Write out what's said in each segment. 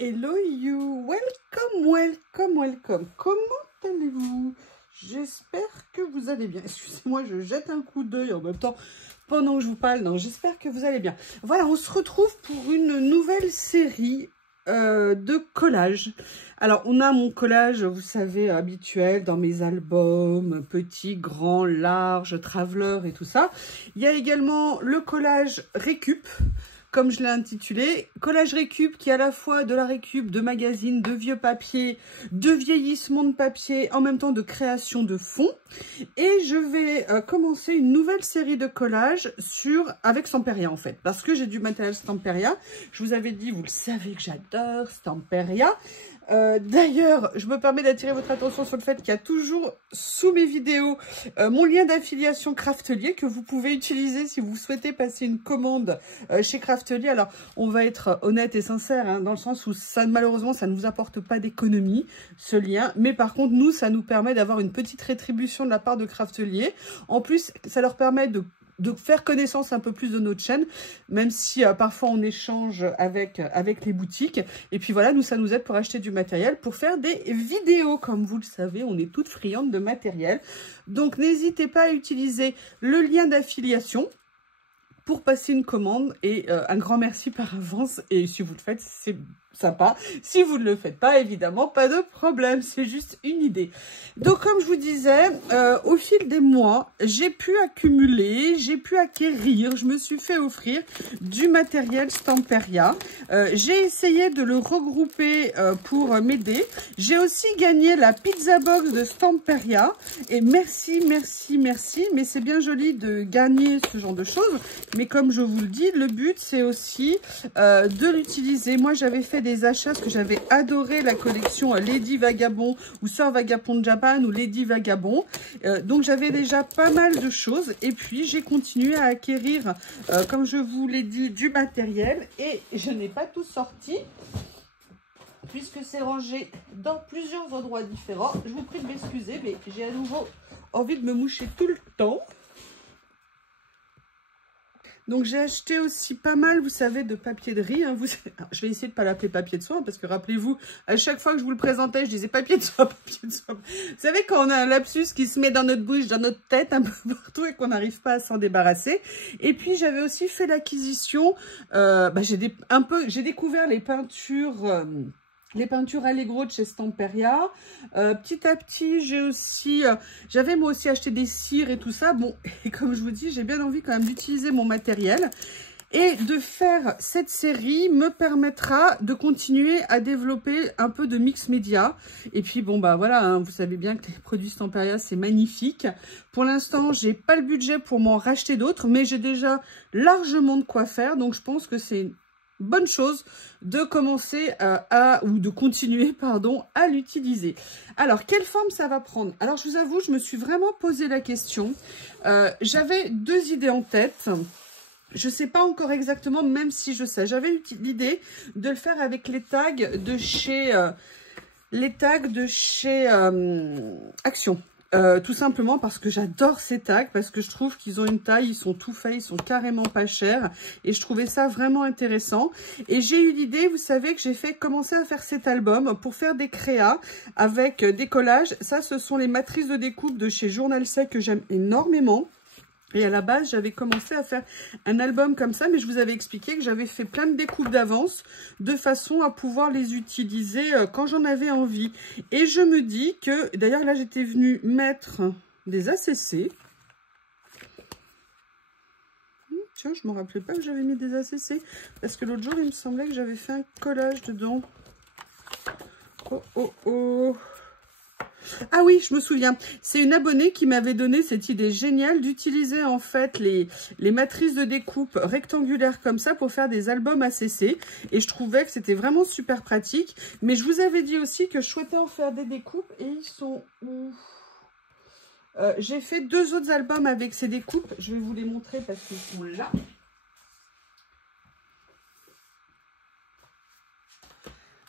Hello you, welcome. Comment allez-vous? J'espère que vous allez bien. Excusez-moi, je jette un coup d'œil en même temps pendant que je vous parle. Non, j'espère que vous allez bien. Voilà, on se retrouve pour une nouvelle série de collages. Alors, on a mon collage, vous savez, habituel dans mes albums, petit, grand, large, traveler et tout ça. Il y a également le collage récup, comme je l'ai intitulé, collage récup qui est à la fois de la récup, de magazines, de vieux papiers, de vieillissement de papier, en même temps de création de fonds. Et je vais commencer une nouvelle série de collages avec Stamperia en fait, parce que j'ai du matériel Stamperia. Je vous avais dit, vous le savez que j'adore Stamperia. D'ailleurs, je me permets d'attirer votre attention sur le fait qu'il y a toujours sous mes vidéos mon lien d'affiliation Craftelier que vous pouvez utiliser si vous souhaitez passer une commande chez Craftelier. Alors, on va être honnête et sincère, hein, dans le sens où ça, malheureusement, ça ne vous apporte pas d'économie, ce lien. Mais par contre, nous, ça nous permet d'avoir une petite rétribution de la part de Craftelier. En plus, ça leur permet de faire connaissance un peu plus de notre chaîne, même si parfois on échange avec les boutiques. Et puis voilà, nous, ça nous aide pour acheter du matériel, pour faire des vidéos. Comme vous le savez, on est toutes friandes de matériel. Donc, n'hésitez pas à utiliser le lien d'affiliation pour passer une commande. Et un grand merci par avance. Et si vous le faites, c'est sympa. Si vous ne le faites pas, évidemment, pas de problème. C'est juste une idée. Donc, comme je vous disais, au fil des mois, j'ai pu accumuler, j'ai pu acquérir, je me suis fait offrir du matériel Stamperia. J'ai essayé de le regrouper pour m'aider. J'ai aussi gagné la pizza box de Stamperia. Et merci. Mais c'est bien joli de gagner ce genre de choses. Mais comme je vous le dis, le but, c'est aussi de l'utiliser. Moi, j'avais fait des achats parce que j'avais adoré la collection Lady Vagabond ou Sœur Vagabond Japan ou Lady Vagabond. Donc, j'avais déjà pas mal de choses. Et puis, j'ai continué à acquérir, comme je vous l'ai dit, du matériel. Et je n'ai pas tout sorti, puisque c'est rangé dans plusieurs endroits différents. Je vous prie de m'excuser, mais j'ai à nouveau envie de me moucher tout le temps. Donc, j'ai acheté aussi pas mal, vous savez, de papier de riz. Hein. Alors, je vais essayer de ne pas l'appeler papier de soie, parce que rappelez-vous, à chaque fois que je vous le présentais, je disais papier de soie, papier de soie. Vous savez, quand on a un lapsus qui se met dans notre bouche, dans notre tête, un peu partout, et qu'on n'arrive pas à s'en débarrasser. Et puis, j'avais aussi fait l'acquisition, j'ai découvert les peintures... les peintures Allegro de chez Stamperia. Petit à petit, j'avais moi aussi acheté des cires et tout ça. Bon, et comme je vous dis, j'ai bien envie quand même d'utiliser mon matériel. Et de faire cette série me permettra de continuer à développer un peu de mix média. Et puis bon bah voilà, hein, vous savez bien que les produits Stamperia c'est magnifique. Pour l'instant, j'ai pas le budget pour m'en racheter d'autres, mais j'ai déjà largement de quoi faire. Donc je pense que c'est bonne chose de commencer ou de continuer, pardon, à l'utiliser. Alors, quelle forme ça va prendre? Alors, je vous avoue, je me suis vraiment posé la question. J'avais deux idées en tête. Je ne sais pas encore exactement, même si je sais. J'avais eu l'idée de le faire avec les tags de chez, Action. Tout simplement parce que j'adore ces tags, parce que je trouve qu'ils ont une taille, ils sont tout faits, ils sont carrément pas chers et je trouvais ça vraiment intéressant. Et j'ai eu l'idée, vous savez, que j'ai commencer à faire cet album pour faire des créas avec des collages. Ça, ce sont les matrices de découpe de chez Journal Sec que j'aime énormément. Et à la base, j'avais commencé à faire un album comme ça, mais je vous avais expliqué que j'avais fait plein de découpes d'avance de façon à pouvoir les utiliser quand j'en avais envie. Et je me dis que, d'ailleurs là, j'étais venue mettre des ACC. Tiens, je ne me rappelais pas que j'avais mis des ACC, parce que l'autre jour, il me semblait que j'avais fait un collage dedans. Oh. Ah oui, je me souviens. C'est une abonnée qui m'avait donné cette idée géniale d'utiliser en fait les matrices de découpe rectangulaires comme ça pour faire des albums ACC. Et je trouvais que c'était vraiment super pratique. Mais je vous avais dit aussi que je souhaitais en faire des découpes et ils sont où? J'ai fait deux autres albums avec ces découpes. Je vais vous les montrer parce qu'ils sont là.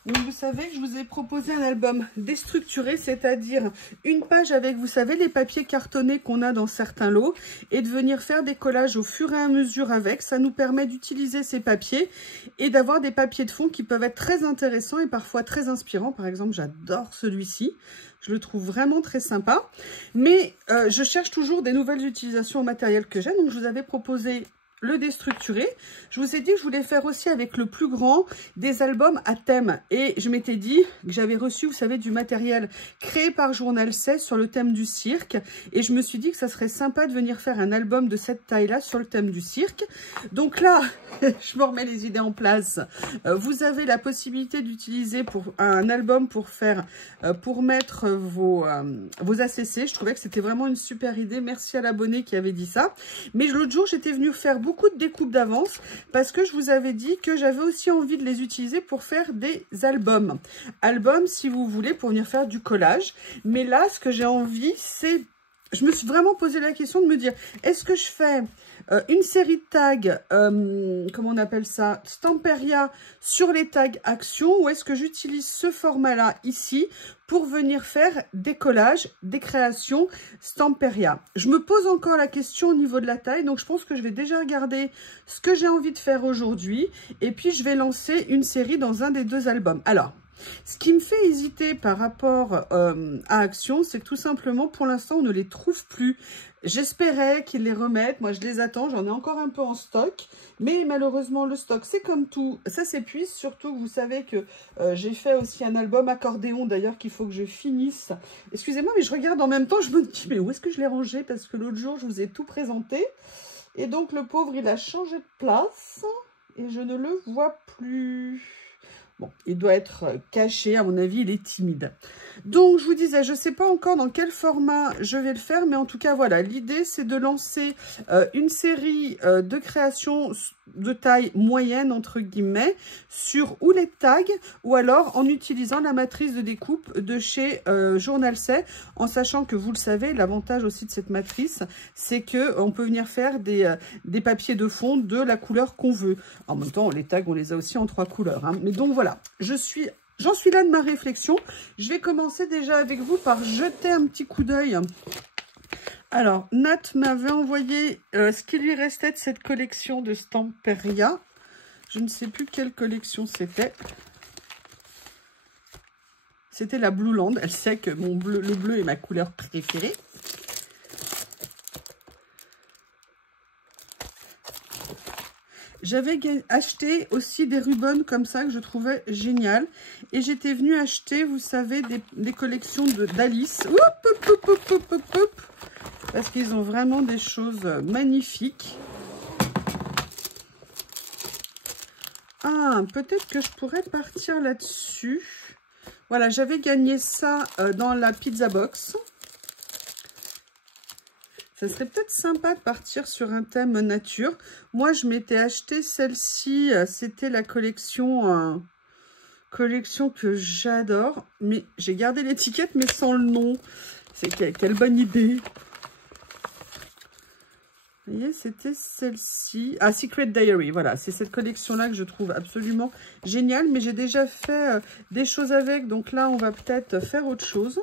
Donc, vous savez que je vous ai proposé un album déstructuré, c'est-à-dire une page avec, vous savez, les papiers cartonnés qu'on a dans certains lots et de venir faire des collages au fur et à mesure avec. Ça nous permet d'utiliser ces papiers et d'avoir des papiers de fond qui peuvent être très intéressants et parfois très inspirants. Par exemple, j'adore celui-ci. Je le trouve vraiment très sympa. Mais je cherche toujours des nouvelles utilisations au matériel que j'ai. Donc, je vous avais proposé le déstructuré. Je vous ai dit que je voulais faire aussi avec le plus grand des albums à thème. Et je m'étais dit que j'avais reçu, vous savez, du matériel créé par Journal 16 sur le thème du cirque. Et je me suis dit que ça serait sympa de venir faire un album de cette taille-là sur le thème du cirque. Donc là, je me remets les idées en place. Vous avez la possibilité d'utiliser pour un album pour faire, pour mettre vos ACC. Je trouvais que c'était vraiment une super idée. Merci à l'abonné qui avait dit ça. Mais l'autre jour, j'étais venue faire beaucoup de découpes d'avance parce que je vous avais dit que j'avais aussi envie de les utiliser pour faire des albums. Albums, si vous voulez, pour venir faire du collage. Mais là, ce que j'ai envie, c'est... Je me suis vraiment posé la question de me dire, est-ce que je fais une série de tags, comment on appelle ça, Stamperia, sur les tags Action, ou est-ce que j'utilise ce format-là ici pour venir faire des collages, des créations Stamperia? Je me pose encore la question au niveau de la taille, donc je pense que je vais déjà regarder ce que j'ai envie de faire aujourd'hui, et puis je vais lancer une série dans un des deux albums. Alors, ce qui me fait hésiter par rapport à Action, c'est que tout simplement, pour l'instant, on ne les trouve plus. J'espérais qu'ils les remettent. Moi, je les attends. J'en ai encore un peu en stock. Mais malheureusement, le stock, c'est comme tout. Ça s'épuise. Surtout que vous savez que j'ai fait aussi un album accordéon, d'ailleurs, qu'il faut que je finisse. Excusez-moi, mais je regarde en même temps. Je me dis, mais où est-ce que je l'ai rangé? Parce que l'autre jour, je vous ai tout présenté. Et donc, le pauvre, il a changé de place. Et je ne le vois plus. Bon, il doit être caché, à mon avis, il est timide. Donc, je vous disais, je ne sais pas encore dans quel format je vais le faire, mais en tout cas, voilà, l'idée, c'est de lancer une série de créations de taille moyenne, entre guillemets, sur ou les tags, ou alors en utilisant la matrice de découpe de chez Journal 16, en sachant que, vous le savez, l'avantage aussi de cette matrice, c'est qu'on peut venir faire des papiers de fond de la couleur qu'on veut. En même temps, les tags, on les a aussi en 3 couleurs. Hein. Mais donc, voilà, j'en suis là de ma réflexion. Je vais commencer déjà avec vous par jeter un petit coup d'œil. Alors, Nat m'avait envoyé ce qui lui restait de cette collection de Stamperia. Je ne sais plus quelle collection c'était. C'était la Blue Land. Elle sait que le bleu est ma couleur préférée. J'avais acheté aussi des rubans comme ça que je trouvais génial. Et j'étais venue acheter, vous savez, des collections d'Alice. Parce qu'ils ont vraiment des choses magnifiques. Ah, peut-être que je pourrais partir là-dessus. Voilà, j'avais gagné ça dans la pizza box. Ça serait peut-être sympa de partir sur un thème nature. Moi, je m'étais acheté celle-ci. C'était la collection que j'adore. Mais j'ai gardé l'étiquette, mais sans le nom. C'est quelle bonne idée. Vous voyez, c'était celle-ci. Ah, Secret Diary. Voilà, c'est cette collection-là que je trouve absolument géniale. Mais j'ai déjà fait des choses avec. Donc là, on va peut-être faire autre chose.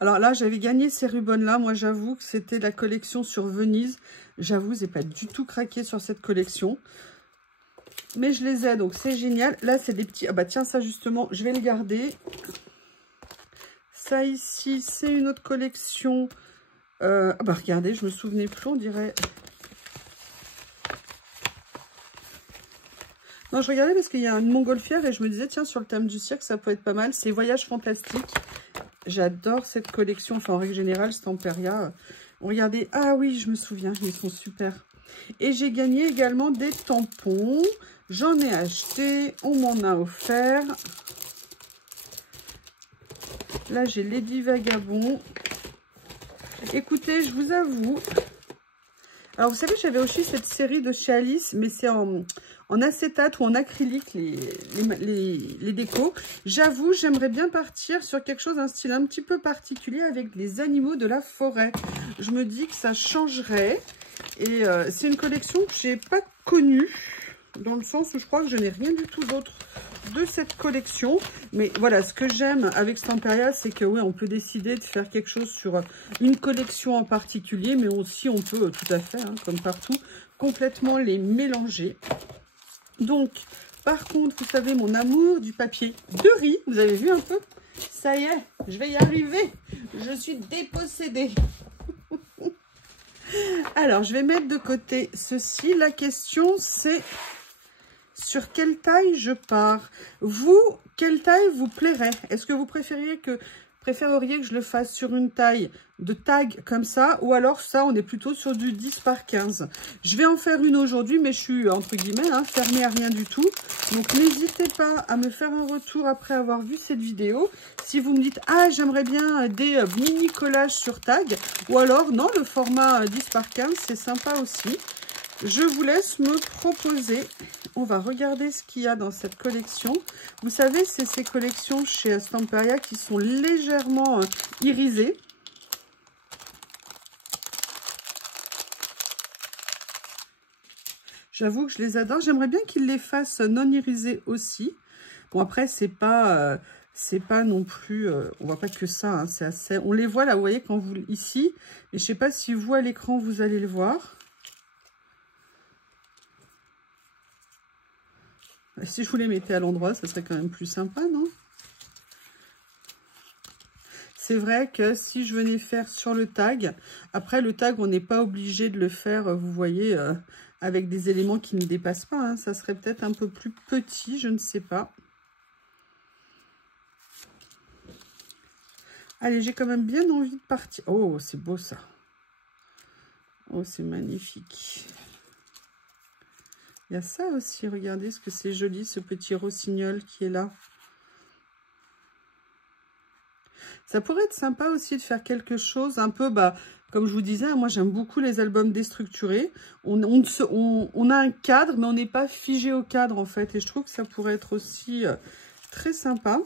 Alors là, j'avais gagné ces rubans-là. Moi, j'avoue que c'était la collection sur Venise. J'avoue, j'ai pas du tout craqué sur cette collection. Mais je les ai, donc c'est génial. Là, c'est des petits... Ah bah tiens, ça justement, je vais le garder. Ça ici, c'est une autre collection. Ah bah regardez, je me souvenais plus, on dirait... Non, je regardais parce qu'il y a une montgolfière et je me disais, tiens, sur le thème du cirque, ça peut être pas mal. C'est Voyage fantastique. J'adore cette collection, enfin en règle générale, Stamperia. Regardez, ah oui, je me souviens, ils sont super. Et j'ai gagné également des tampons. J'en ai acheté, on m'en a offert. Là, j'ai Lady Vagabond. Écoutez, je vous avoue... Alors, vous savez, j'avais aussi cette série de chez Alice, mais c'est en acétate ou en acrylique, les décos. J'avoue, j'aimerais bien partir sur quelque chose d'un style un petit peu particulier avec les animaux de la forêt. Je me dis que ça changerait. Et c'est une collection que je n'ai pas connue. dans le sens où je crois que je n'ai rien du tout d'autre de cette collection. Mais voilà, ce que j'aime avec Stamperia, c'est que oui, on peut décider de faire quelque chose sur une collection en particulier, mais aussi on peut tout à fait, hein, comme partout, complètement les mélanger. Donc, par contre, vous savez, mon amour du papier de riz, vous avez vu un peu? Ça y est, je vais y arriver. Je suis dépossédée. Alors, je vais mettre de côté ceci. La question, c'est sur quelle taille je pars? Vous, quelle taille vous plairait? Est-ce que vous préfériez que je le fasse sur une taille de tag comme ça? Ou alors ça, on est plutôt sur du 10 par 15. Je vais en faire une aujourd'hui, mais je suis, entre guillemets, hein, fermée à rien du tout. Donc, n'hésitez pas à me faire un retour après avoir vu cette vidéo. Si vous me dites, ah, j'aimerais bien des mini collages sur tag. Ou alors, non, le format 10 par 15, c'est sympa aussi. Je vous laisse me proposer. On va regarder ce qu'il y a dans cette collection. Vous savez, c'est ces collections chez Stamperia qui sont légèrement irisées. J'avoue que je les adore. J'aimerais bien qu'ils les fassent non irisés aussi. Bon, après, c'est pas non plus... on voit pas que ça, hein, c'est assez... On les voit là, vous voyez, quand vous... Ici. Mais je sais pas si vous, à l'écran, vous allez le voir. Si je vous les mettais à l'endroit, ça serait quand même plus sympa, non? C'est vrai que si je venais faire sur le tag, après le tag, on n'est pas obligé de le faire, vous voyez, avec des éléments qui ne dépassent pas. Hein. Ça serait peut-être un peu plus petit, je ne sais pas. Allez, j'ai quand même bien envie de partir. Oh, c'est beau ça. Oh, c'est magnifique. Il y a ça aussi, regardez ce que c'est joli, ce petit rossignol qui est là. Ça pourrait être sympa aussi de faire quelque chose un peu, bah, comme je vous disais, moi j'aime beaucoup les albums déstructurés. On a un cadre, mais on n'est pas figé au cadre en fait. Et je trouve que ça pourrait être aussi très sympa.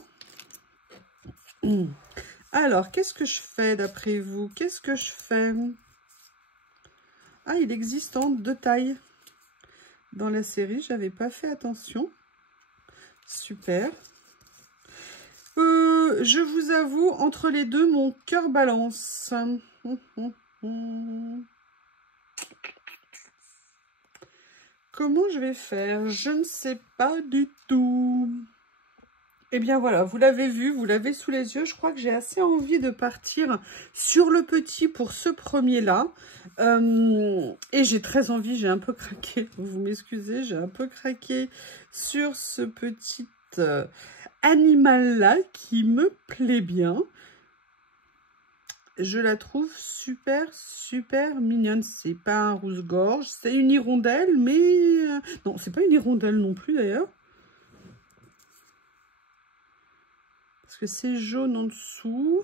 Alors, qu'est-ce que je fais d'après vous? Qu'est-ce que je fais? Ah, il existe en 2 tailles. Dans la série, j'avais pas fait attention. Super. Je vous avoue, entre les deux, mon cœur balance. Comment je vais faire? Je ne sais pas du tout. Eh bien voilà, vous l'avez vu, vous l'avez sous les yeux. Je crois que j'ai assez envie de partir sur le petit pour ce premier-là. Et j'ai très envie, j'ai un peu craqué, vous m'excusez, j'ai un peu craqué sur ce petit animal-là qui me plaît bien. Je la trouve super, super mignonne. C'est pas un rouge-gorge, c'est une hirondelle, mais... non, c'est pas une hirondelle non plus d'ailleurs. Parce que c'est jaune en dessous.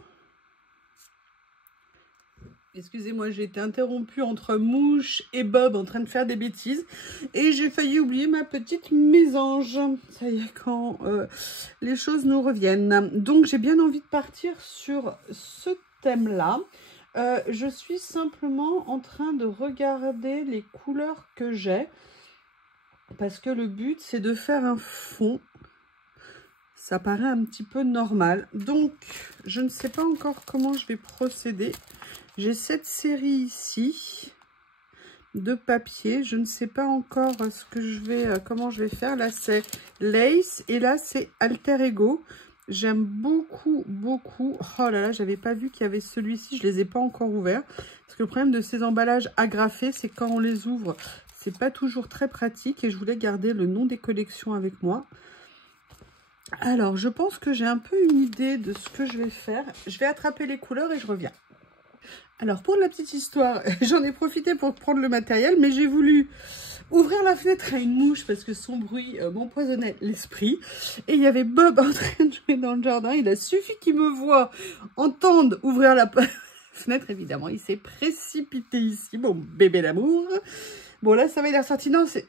Excusez-moi, j'ai été interrompue entre Mouche et Bob en train de faire des bêtises. Et j'ai failli oublier ma petite mésange. Ça y est, quand les choses nous reviennent. Donc, j'ai bien envie de partir sur ce thème-là. Je suis simplement en train de regarder les couleurs que j'ai. Parce que le but, c'est de faire un fond. Ça paraît un petit peu normal. Donc, je ne sais pas encore comment je vais procéder. J'ai cette série ici de papier. Je ne sais pas encore ce que je vais, comment je vais faire. Là, c'est Lace et là, c'est Alter Ego. J'aime beaucoup, beaucoup. Oh là là, j'avais pas vu qu'il y avait celui-ci. Je les ai pas encore ouverts. Parce que le problème de ces emballages agrafés, c'est quand on les ouvre, c'est pas toujours très pratique. Et je voulais garder le nom des collections avec moi. Alors, je pense que j'ai un peu une idée de ce que je vais faire. Je vais attraper les couleurs et je reviens. Alors, pour la petite histoire, j'en ai profité pour prendre le matériel, mais j'ai voulu ouvrir la fenêtre à une mouche parce que son bruit m'empoisonnait l'esprit. Et il y avait Bob en train de jouer dans le jardin. Il a suffi qu'il me voie, entende ouvrir la fenêtre. Évidemment, il s'est précipité ici, mon bébé d'amour. Bon, là, ça va, il est ressorti. Non, c'est...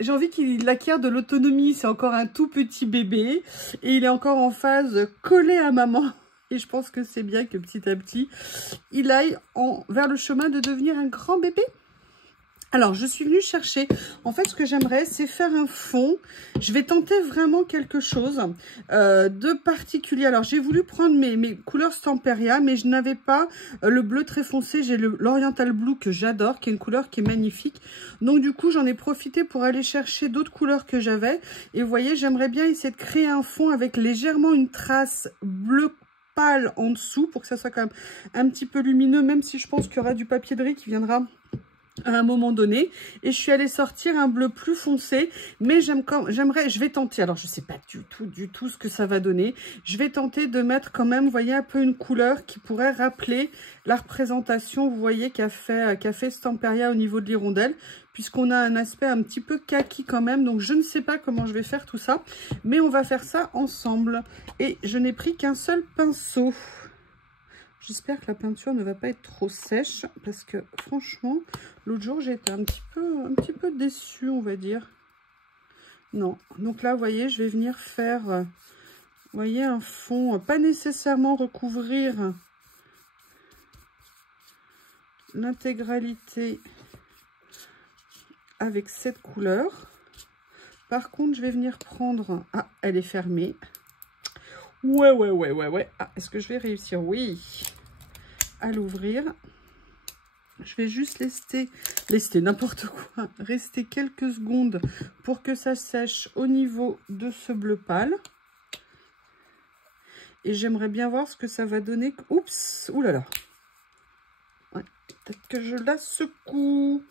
J'ai envie qu'il acquiert de l'autonomie. C'est encore un tout petit bébé. Et il est encore en phase collé à maman. Et je pense que c'est bien que petit à petit, il aille vers le chemin de devenir un grand bébé. Alors, je suis venue chercher, en fait, ce que j'aimerais, c'est faire un fond. Je vais tenter vraiment quelque chose de particulier. Alors, j'ai voulu prendre mes couleurs Stamperia, mais je n'avais pas le bleu très foncé. J'ai l'Oriental Blue que j'adore, qui est une couleur qui est magnifique. Donc, du coup, j'en ai profité pour aller chercher d'autres couleurs que j'avais. Et vous voyez, j'aimerais bien essayer de créer un fond avec légèrement une trace bleu pâle en dessous, pour que ça soit quand même un petit peu lumineux, même si je pense qu'il y aura du papier de riz qui viendra à un moment donné. Et je suis allée sortir un bleu plus foncé, mais je vais tenter, alors je sais pas du tout ce que ça va donner, je vais tenter de mettre quand même, vous voyez, un peu une couleur qui pourrait rappeler la représentation, vous voyez, qu'a fait Stamperia au niveau de l'hirondelle, puisqu'on a un aspect un petit peu kaki quand même. Donc je ne sais pas comment je vais faire tout ça, mais on va faire ça ensemble. Et je n'ai pris qu'un seul pinceau. J'espère que la peinture ne va pas être trop sèche, parce que franchement, l'autre jour, j'ai été un petit peu déçue, on va dire. Non, donc là, vous voyez, je vais venir faire, vous voyez, un fond, pas nécessairement recouvrir l'intégralité avec cette couleur. Par contre, je vais venir prendre... Ah, elle est fermée. Ouais. Ah, est-ce que je vais réussir? Oui. À l'ouvrir. Je vais juste rester n'importe quoi. Rester quelques secondes pour que ça sèche au niveau de ce bleu pâle. Et j'aimerais bien voir ce que ça va donner. Oups, oulala. Ouais, peut-être que je la secoue.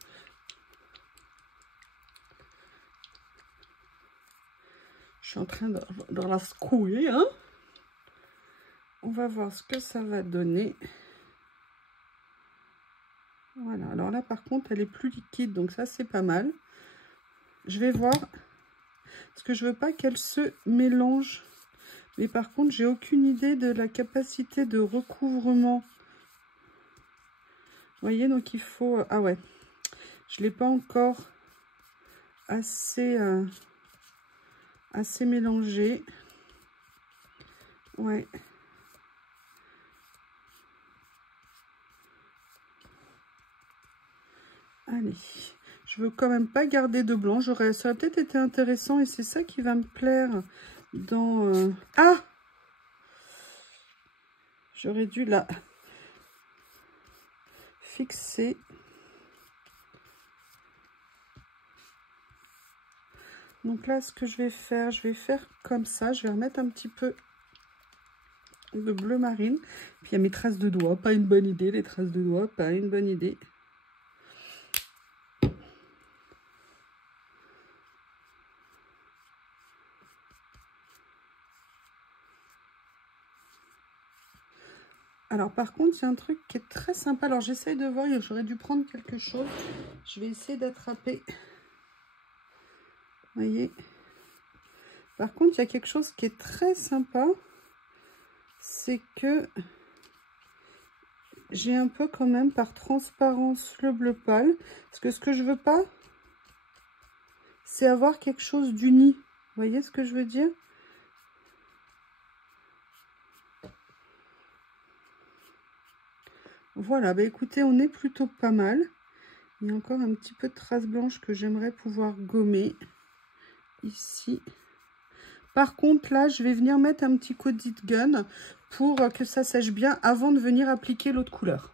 Je suis en train de la secouer, hein. On va voir ce que ça va donner. Voilà, alors là par contre elle est plus liquide, donc ça c'est pas mal. Je vais voir, parce que je veux pas qu'elle se mélange. Mais par contre j'ai aucune idée de la capacité de recouvrement. Vous voyez, donc il faut... Ah ouais, je l'ai pas encore assez mélangé. Ouais. Allez, je veux quand même pas garder de blanc. Ça aurait peut-être été intéressant et c'est ça qui va me plaire dans... Ah! J'aurais dû la fixer. Donc là, ce que je vais faire comme ça. Je vais remettre un petit peu de bleu marine. Puis il y a mes traces de doigts. Pas une bonne idée, les traces de doigts. Pas une bonne idée. Alors par contre, il y a un truc qui est très sympa. Alors j'essaye de voir, j'aurais dû prendre quelque chose. Je vais essayer d'attraper. Vous voyez. Par contre, il y a quelque chose qui est très sympa. C'est que j'ai un peu quand même par transparence le bleu pâle. Parce que ce que je veux pas, c'est avoir quelque chose d'uni. Vous voyez ce que je veux dire? Voilà, bah écoutez, on est plutôt pas mal. Il y a encore un petit peu de traces blanches que j'aimerais pouvoir gommer ici. Par contre, là, je vais venir mettre un petit Coat-it gun pour que ça sèche bien avant de venir appliquer l'autre couleur.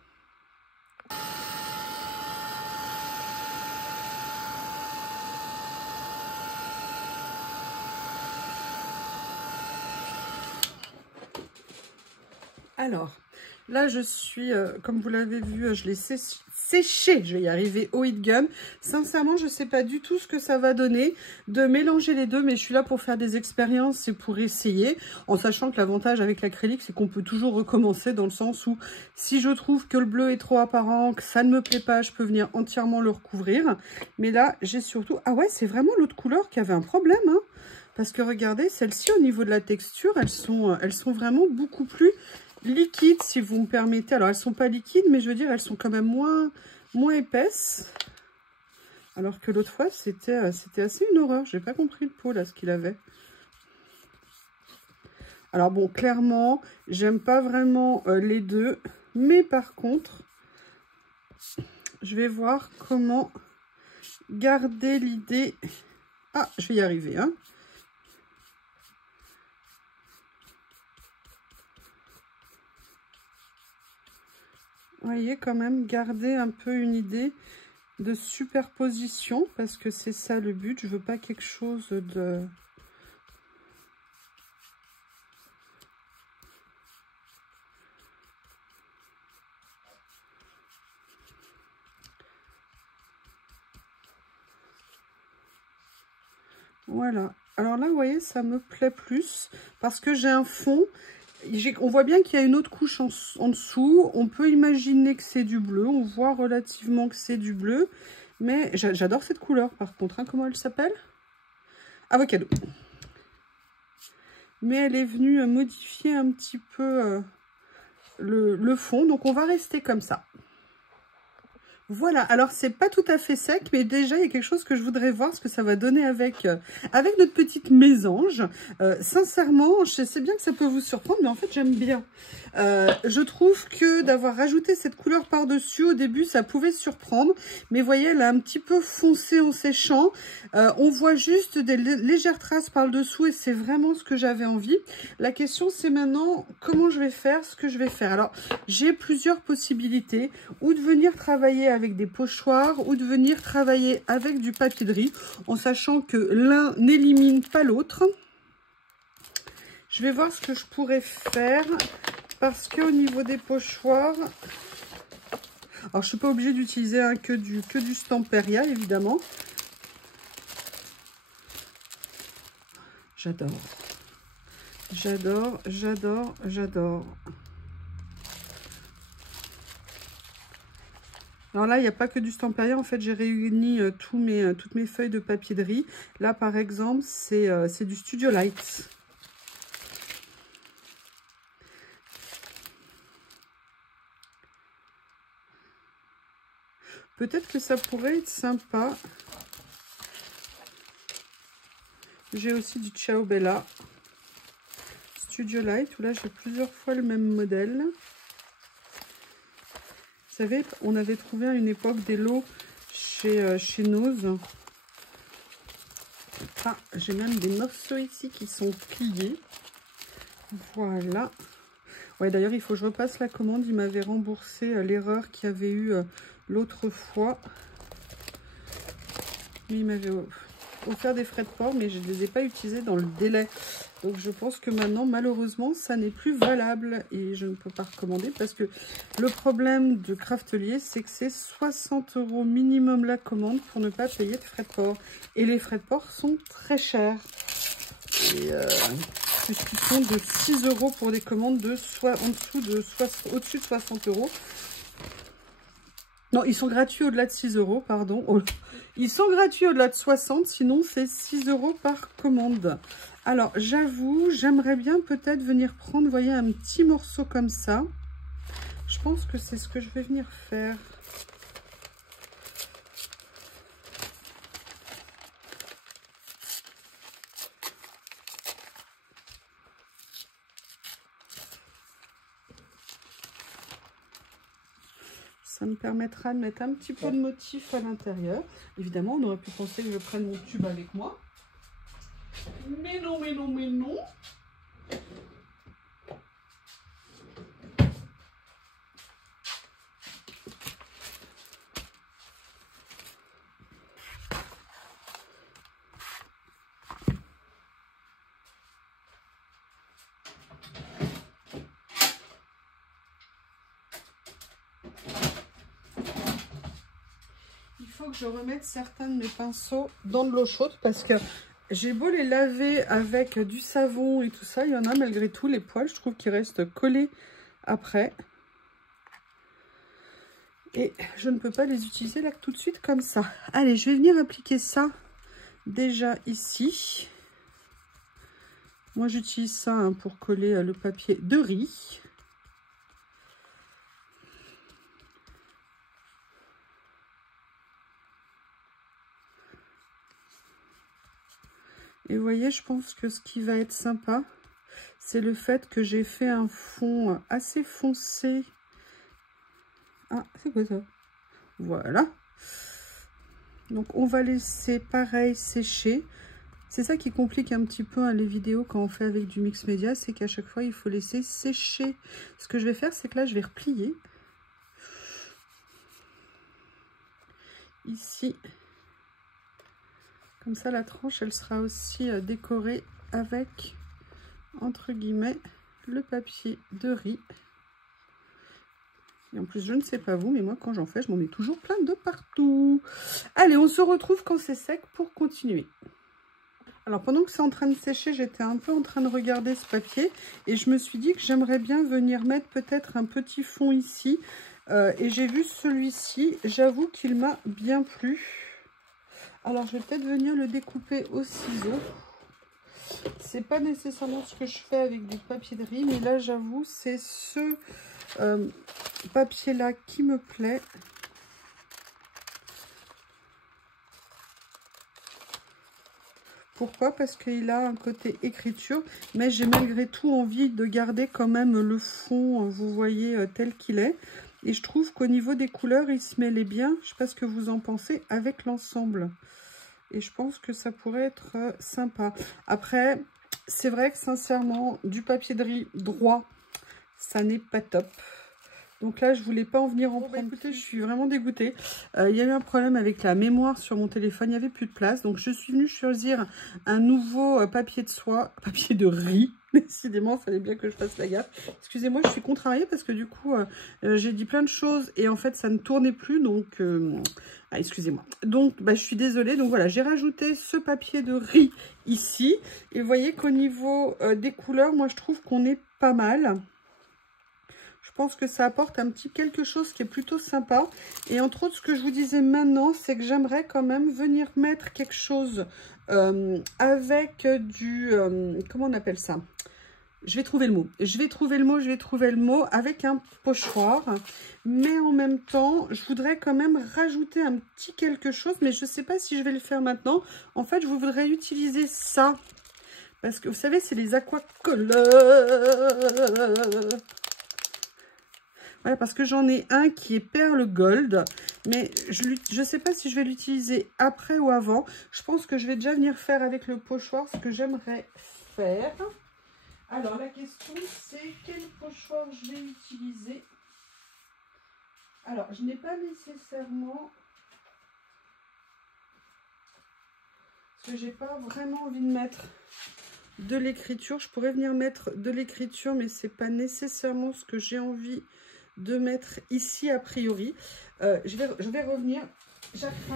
Alors, là, je suis, comme vous l'avez vu, je l'ai séché, je vais y arriver, au heat gun. Sincèrement, je ne sais pas du tout ce que ça va donner de mélanger les deux, mais je suis là pour faire des expériences et pour essayer, en sachant que l'avantage avec l'acrylique, c'est qu'on peut toujours recommencer, dans le sens où si je trouve que le bleu est trop apparent, que ça ne me plaît pas, je peux venir entièrement le recouvrir. Mais là, j'ai surtout... Ah ouais, c'est vraiment l'autre couleur qui avait un problème, hein. Parce que regardez, celles-ci, au niveau de la texture, elles sont vraiment beaucoup plus liquides, si vous me permettez. Alors, elles sont pas liquides, mais je veux dire, elles sont quand même moins épaisses. Alors que l'autre fois, c'était assez une horreur. J'ai pas compris le pot, là, ce qu'il avait. Alors bon, clairement, j'aime pas vraiment les deux. Mais par contre, je vais voir comment garder l'idée... Ah, je vais y arriver, hein. Vous voyez, quand même, garder un peu une idée de superposition, parce que c'est ça le but. Je veux pas quelque chose de... Voilà. Alors là, vous voyez, ça me plaît plus, parce que j'ai un fond... On voit bien qu'il y a une autre couche en dessous. On peut imaginer que c'est du bleu. On voit relativement que c'est du bleu. Mais j'adore cette couleur, par contre. Hein. Comment elle s'appelle? Avocado. Mais elle est venue modifier un petit peu le fond. Donc, on va rester comme ça. Voilà, alors c'est pas tout à fait sec, mais déjà il y a quelque chose que je voudrais voir ce que ça va donner avec notre petite mésange. Sincèrement, je sais bien que ça peut vous surprendre, mais en fait j'aime bien. Je trouve que d'avoir rajouté cette couleur par-dessus, au début ça pouvait surprendre, mais vous voyez, elle a un petit peu foncé en séchant. On voit juste des légères traces par le dessous et c'est vraiment ce que j'avais envie. La question c'est maintenant comment je vais faire ce que je vais faire. Alors j'ai plusieurs possibilités, ou de venir travailler avec des pochoirs ou de venir travailler avec du papier de riz, en sachant que l'un n'élimine pas l'autre. Je vais voir ce que je pourrais faire, parce qu'au niveau des pochoirs, alors je suis pas obligée d'utiliser que du Stamperia évidemment. J'adore, j'adore, j'adore, j'adore. Alors là, il n'y a pas que du Stamperia. En fait, j'ai réuni toutes mes feuilles de papier de riz. Là, par exemple, c'est du Studio Light. Peut-être que ça pourrait être sympa. J'ai aussi du Ciao Bella Studio Light, où là, j'ai plusieurs fois le même modèle. Vous savez, on avait trouvé à une époque des lots chez Nose. Ah, j'ai même des morceaux ici qui sont pliés. Voilà. Ouais, d'ailleurs, il faut que je repasse la commande. Il m'avait remboursé l'erreur qu'il y avait eu l'autre fois. Mais il m'avait offert des frais de port, mais je ne les ai pas utilisés dans le délai. Donc je pense que maintenant, malheureusement, ça n'est plus valable et je ne peux pas recommander, parce que le problème de Craftelier, c'est que c'est 60 € minimum la commande pour ne pas payer de frais de port. Et les frais de port sont très chers. Et puisqu'ils sont de 6 € pour des commandes au-dessus de 60 €. Non, ils sont gratuits au-delà de 6 €, pardon. Oh, ils sont gratuits au-delà de 60, sinon c'est 6 € par commande. Alors, j'avoue, j'aimerais bien peut-être venir prendre, vous voyez, un petit morceau comme ça. Je pense que c'est ce que je vais venir faire. Ça me permettra de mettre un petit peu de motif à l'intérieur. Évidemment, on aurait pu penser que je prenne mon tube avec moi. Mais non, mais non, mais non. Il faut que je remette certains de mes pinceaux dans de l'eau chaude, parce que j'ai beau les laver avec du savon et tout ça, il y en a malgré tout, les poils, je trouve qu'ils restent collés après. Et je ne peux pas les utiliser là tout de suite comme ça. Allez, je vais venir appliquer ça déjà ici. Moi, j'utilise ça hein, pour coller le papier de riz. Et vous voyez, je pense que ce qui va être sympa, c'est le fait que j'ai fait un fond assez foncé. Ah, c'est quoi ça? Voilà. Donc on va laisser pareil sécher. C'est ça qui complique un petit peu hein, les vidéos quand on fait avec du mix média, c'est qu'à chaque fois il faut laisser sécher. Ce que je vais faire, c'est que là je vais replier. Ici. Comme ça la tranche elle sera aussi décorée avec, entre guillemets, le papier de riz. Et en plus, je ne sais pas vous, mais moi, quand j'en fais, je m'en mets toujours plein de partout. Allez, on se retrouve quand c'est sec pour continuer. Alors, pendant que c'est en train de sécher, j'étais un peu en train de regarder ce papier. Et je me suis dit que j'aimerais bien venir mettre peut-être un petit fond ici. Et j'ai vu celui-ci. J'avoue qu'il m'a bien plu. Alors, je vais peut-être venir le découper au ciseau. C'est pas nécessairement ce que je fais avec du papier de riz. Mais là, j'avoue, c'est ce... papier là qui me plaît. Pourquoi? Parce qu'il a un côté écriture, mais j'ai malgré tout envie de garder quand même le fond, vous voyez, tel qu'il est. Et je trouve qu'au niveau des couleurs, il se mêlait bien. Je ne sais pas ce que vous en pensez avec l'ensemble. Et je pense que ça pourrait être sympa. Après, c'est vrai que sincèrement, du papier de riz droit, ça n'est pas top. Donc là, je voulais pas en venir en prendre. Écoutez, je suis vraiment dégoûtée. Il y a eu un problème avec la mémoire sur mon téléphone. Il n'y avait plus de place. Donc, je suis venue choisir un nouveau papier de soie. Papier de riz. Décidément, il fallait bien que je fasse la gaffe. Excusez-moi, je suis contrariée parce que du coup, j'ai dit plein de choses. Et en fait, ça ne tournait plus. Donc, excusez-moi. Donc, je suis désolée. Donc, voilà, j'ai rajouté ce papier de riz ici. Et vous voyez qu'au niveau des couleurs, moi, je trouve qu'on est pas mal. Je pense que ça apporte un petit quelque chose qui est plutôt sympa. Et entre autres, ce que je vous disais maintenant, c'est que j'aimerais quand même venir mettre quelque chose avec du... comment on appelle ça? Je vais trouver le mot. Je vais trouver le mot avec un pochoir. Mais en même temps, je voudrais quand même rajouter un petit quelque chose. Mais je ne sais pas si je vais le faire maintenant. En fait, je voudrais utiliser ça. Parce que vous savez, c'est les aquacolors. Voilà, parce que j'en ai un qui est perle gold, mais je ne sais pas si je vais l'utiliser après ou avant. Je pense que je vais déjà venir faire avec le pochoir ce que j'aimerais faire. Alors, la question, c'est quel pochoir je vais utiliser. Alors, je n'ai pas nécessairement... Parce que j'ai pas vraiment envie de mettre de l'écriture. Je pourrais venir mettre de l'écriture, mais c'est pas nécessairement ce que j'ai envie de mettre ici a priori. Je vais revenir. J'apprends.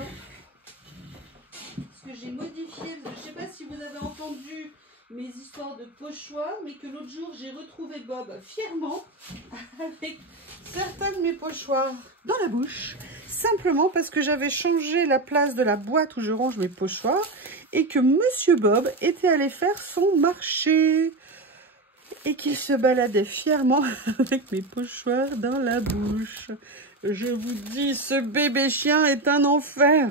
Parce que j'ai modifié. Je ne sais pas si vous avez entendu mes histoires de pochoirs, mais que l'autre jour j'ai retrouvé Bob fièrement avec certains de mes pochoirs dans la bouche. Simplement parce que j'avais changé la place de la boîte où je range mes pochoirs et que Monsieur Bob était allé faire son marché. Et qu'il se baladait fièrement avec mes pochoirs dans la bouche. Je vous dis, ce bébé chien est un enfer.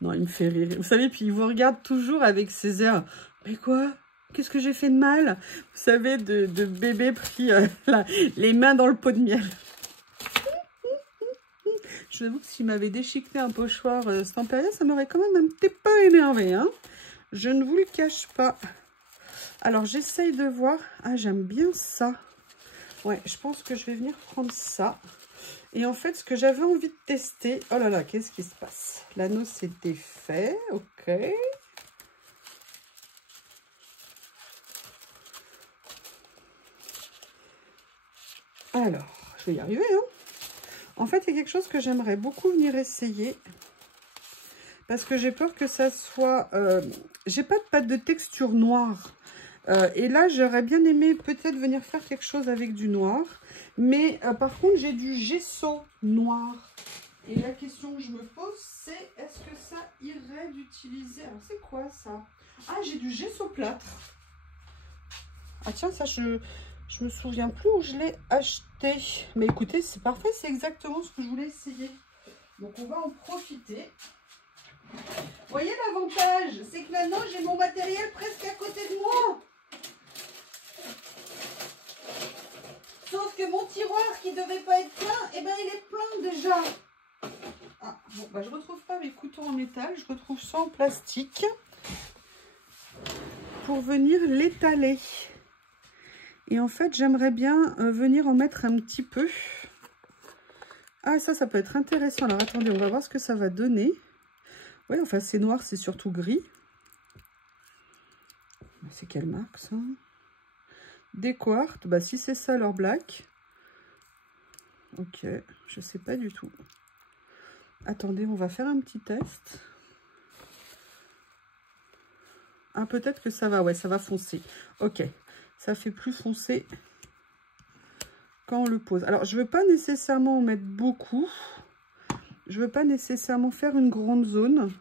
Non, il me fait rire. Vous savez, puis il vous regarde toujours avec ses airs. Mais quoi? Qu'est-ce que j'ai fait de mal? Vous savez, de bébé pris les mains dans le pot de miel. Je vous avoue que s'il m'avait déchiqueté un pochoir cette période, ça m'aurait quand même un petit peu énervé. Hein, je ne vous le cache pas. Alors, j'essaye de voir. Ah, j'aime bien ça. Ouais, je pense que je vais venir prendre ça. Et en fait, ce que j'avais envie de tester... Oh là là, qu'est-ce qui se passe? L'anneau s'est défait. Ok. Alors, je vais y arriver. Hein. En fait, il y a quelque chose que j'aimerais beaucoup venir essayer. Parce que j'ai peur que ça soit... j'ai pas de pâte de texture noire. Et là, j'aurais bien aimé peut-être venir faire quelque chose avec du noir. Mais par contre, j'ai du gesso noir. Et la question que je me pose, c'est est-ce que ça irait d'utiliser... Alors, c'est quoi ça? Ah, j'ai du gesso plâtre. Ah tiens, ça, je me souviens plus où je l'ai acheté. Mais écoutez, c'est parfait. C'est exactement ce que je voulais essayer. Donc, on va en profiter. Vous voyez l'avantage? C'est que maintenant, j'ai mon matériel presque à côté de moi. Sauf que mon tiroir qui devait pas être plein, eh ben il est plein déjà. Ah, bon, bah, je retrouve pas mes couteaux en métal, je retrouve ça en plastique pour venir l'étaler. Et en fait, j'aimerais bien venir en mettre un petit peu. Ah, ça peut être intéressant. Alors, attendez, on va voir ce que ça va donner. Oui, enfin, c'est noir, c'est surtout gris. C'est quelle marque, ça? Décoart. Bah, si c'est ça, leur black. Ok, je sais pas du tout. Attendez, on va faire un petit test. Ah, peut-être que ça va, ouais, ça va foncer. Ok, ça fait plus foncé quand on le pose. Alors, je veux pas nécessairement en mettre beaucoup. Je veux pas nécessairement faire une grande zone.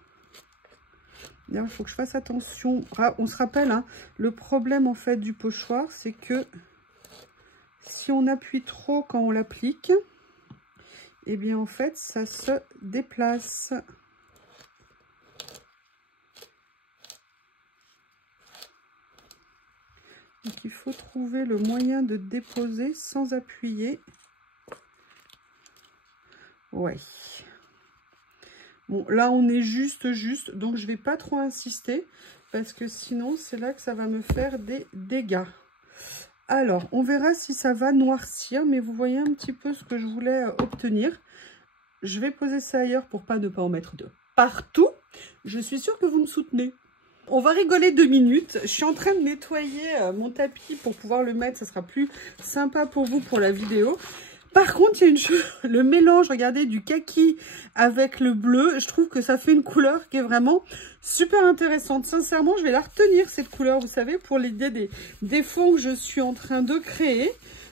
D'ailleurs, il faut que je fasse attention. On se rappelle, hein, le problème en fait du pochoir, c'est que si on appuie trop quand on l'applique, eh bien en fait, ça se déplace. Donc il faut trouver le moyen de déposer sans appuyer. Ouais. Bon, là on est juste, donc je vais pas trop insister parce que sinon c'est là que ça va me faire des dégâts. Alors, on verra si ça va noircir, mais vous voyez un petit peu ce que je voulais obtenir. Je vais poser ça ailleurs pour ne pas en mettre de partout. Je suis sûre que vous me soutenez. On va rigoler 2 minutes. Je suis en train de nettoyer mon tapis pour pouvoir le mettre. Ça sera plus sympa pour vous pour la vidéo. Par contre, il y a une chose, le mélange, regardez, du kaki avec le bleu, je trouve que ça fait une couleur qui est vraiment super intéressante. Sincèrement, je vais la retenir, cette couleur, vous savez, pour l'idée des fonds que je suis en train de créer.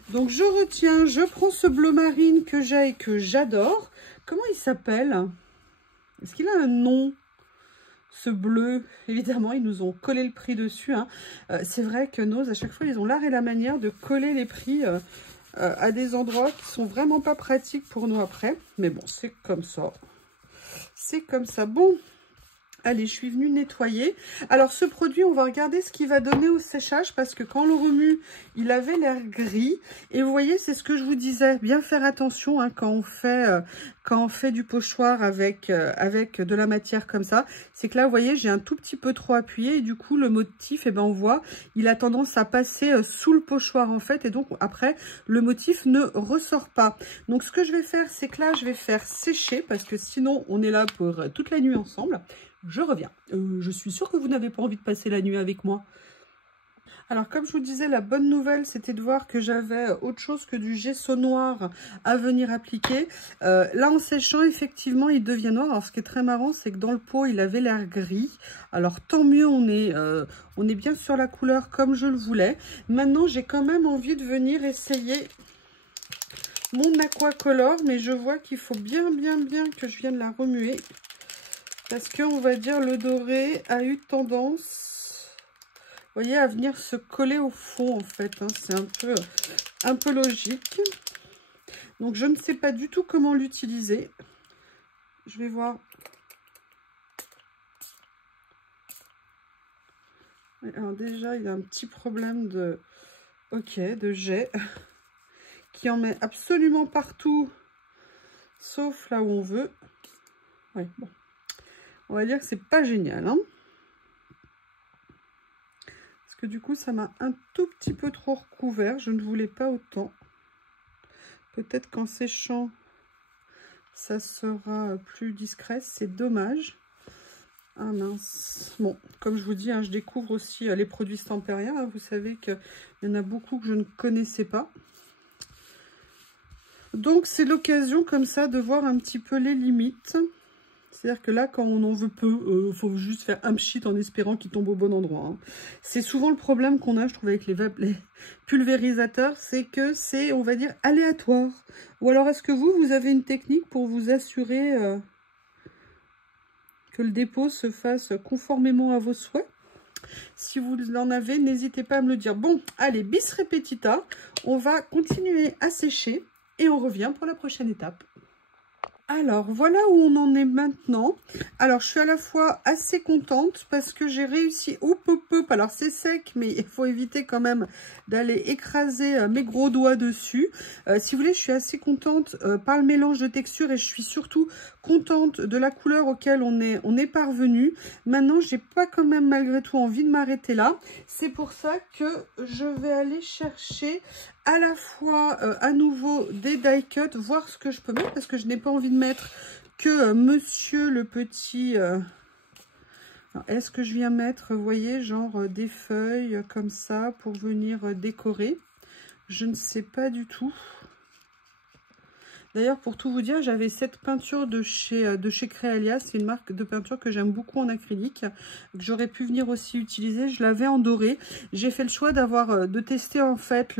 Donc, je retiens, je prends ce bleu marine que j'ai et que j'adore. Comment il s'appelle? Est-ce qu'il a un nom? Ce bleu, évidemment, ils nous ont collé le prix dessus. Hein. C'est vrai que Nose, à chaque fois, ils ont l'art et la manière de coller les prix à des endroits qui sont vraiment pas pratiques pour nous après. Mais bon, c'est comme ça. C'est comme ça. Bon, allez, je suis venue nettoyer. Alors, ce produit, on va regarder ce qu'il va donner au séchage parce que quand on le remue, il avait l'air gris. Et vous voyez, c'est ce que je vous disais. Bien faire attention hein, quand on fait du pochoir avec de la matière comme ça. C'est que là, vous voyez, j'ai un tout petit peu trop appuyé. Et du coup, le motif, eh ben, on voit, il a tendance à passer sous le pochoir en fait. Et donc, après, le motif ne ressort pas. Donc, ce que je vais faire, c'est que là, je vais faire sécher parce que sinon, on est là pour toute la nuit ensemble. Je reviens. Je suis sûre que vous n'avez pas envie de passer la nuit avec moi. Alors, comme je vous disais, la bonne nouvelle, c'était de voir que j'avais autre chose que du gesso noir à venir appliquer. Là, en séchant, effectivement, il devient noir. Alors, ce qui est très marrant, c'est que dans le pot, il avait l'air gris. Alors, tant mieux, on est bien sur la couleur comme je le voulais. Maintenant, j'ai quand même envie de venir essayer mon aquacolor, mais je vois qu'il faut bien que je vienne la remuer. Parce que, on va dire, le doré a eu tendance, vous voyez, à venir se coller au fond, en fait. Hein. C'est un peu logique. Donc, je ne sais pas du tout comment l'utiliser. Je vais voir. Alors, déjà, il y a un petit problème de jet qui en met absolument partout, sauf là où on veut. Ouais, bon. On va dire que c'est pas génial, hein. Parce que du coup, ça m'a un tout petit peu trop recouvert. Je ne voulais pas autant. Peut-être qu'en séchant, ça sera plus discret. C'est dommage. Ah mince. Bon, comme je vous dis, hein, je découvre aussi les produits Stampéria. Hein. Vous savez qu'il y en a beaucoup que je ne connaissais pas. Donc, c'est l'occasion comme ça de voir un petit peu les limites. C'est-à-dire que là, quand on en veut peu, faut juste faire un pchit en espérant qu'il tombe au bon endroit. Hein. C'est souvent le problème qu'on a, je trouve, avec les pulvérisateurs, c'est que c'est, on va dire, aléatoire. Ou alors, est-ce que vous avez une technique pour vous assurer que le dépôt se fasse conformément à vos souhaits? Si vous en avez, n'hésitez pas à me le dire. Bon, allez, bis repetita, on va continuer à sécher et on revient pour la prochaine étape. Alors, voilà où on en est maintenant. Alors, je suis à la fois assez contente parce que j'ai réussi... Hop, hop, hop. Alors, c'est sec, mais il faut éviter quand même d'aller écraser mes gros doigts dessus. Si vous voulez, je suis assez contente par le mélange de textures et je suis surtout contente de la couleur auquel on est parvenu. Maintenant, j'ai pas quand même malgré tout envie de m'arrêter là. C'est pour ça que je vais aller chercher à la fois à nouveau des die cut, voir ce que je peux mettre parce que je n'ai pas envie de mettre que monsieur le petit... Est-ce que je viens mettre, vous voyez, genre des feuilles comme ça pour venir décorer? Je ne sais pas du tout. D'ailleurs, pour tout vous dire, j'avais cette peinture de chez Créalia. C'est une marque de peinture que j'aime beaucoup en acrylique, que j'aurais pu venir aussi utiliser. Je l'avais en doré. J'ai fait le choix de tester en fait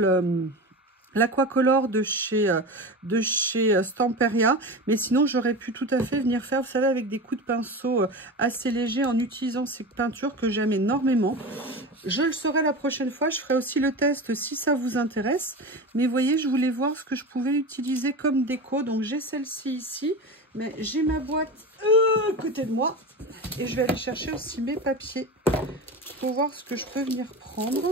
l'Aquacolor de chez Stamperia, mais sinon j'aurais pu tout à fait venir faire, vous savez, avec des coups de pinceau assez légers en utilisant ces peintures que j'aime énormément. Je le saurai la prochaine fois, je ferai aussi le test si ça vous intéresse. Mais vous voyez, je voulais voir ce que je pouvais utiliser comme déco, donc j'ai celle-ci ici, mais j'ai ma boîte à côté de moi et je vais aller chercher aussi mes papiers pour voir ce que je peux venir prendre.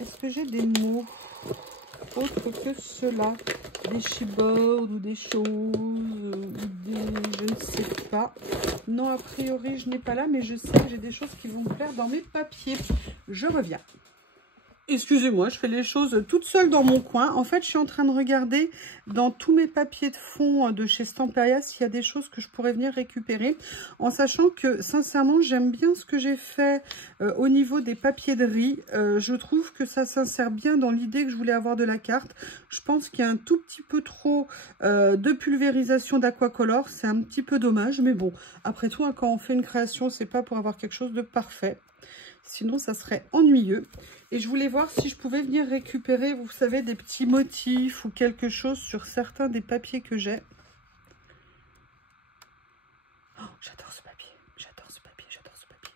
Est-ce que j'ai des mots autres que cela? Des chipboards ou des choses, ou des... je ne sais pas. Non, a priori, je n'ai pas là, mais je sais que j'ai des choses qui vont me plaire dans mes papiers. Je reviens. Excusez-moi, je fais les choses toute seule dans mon coin. En fait, je suis en train de regarder dans tous mes papiers de fond de chez Stamperia s'il y a des choses que je pourrais venir récupérer. En sachant que, sincèrement, j'aime bien ce que j'ai fait au niveau des papiers de riz. Je trouve que ça s'insère bien dans l'idée que je voulais avoir de la carte. Je pense qu'il y a un tout petit peu trop de pulvérisation d'Aquacolor. C'est un petit peu dommage. Mais bon, après tout, hein, quand on fait une création, c'est pas pour avoir quelque chose de parfait. Sinon, ça serait ennuyeux. Et je voulais voir si je pouvais venir récupérer, vous savez, des petits motifs ou quelque chose sur certains des papiers que j'ai. Oh, j'adore ce papier. J'adore ce papier. J'adore ce papier.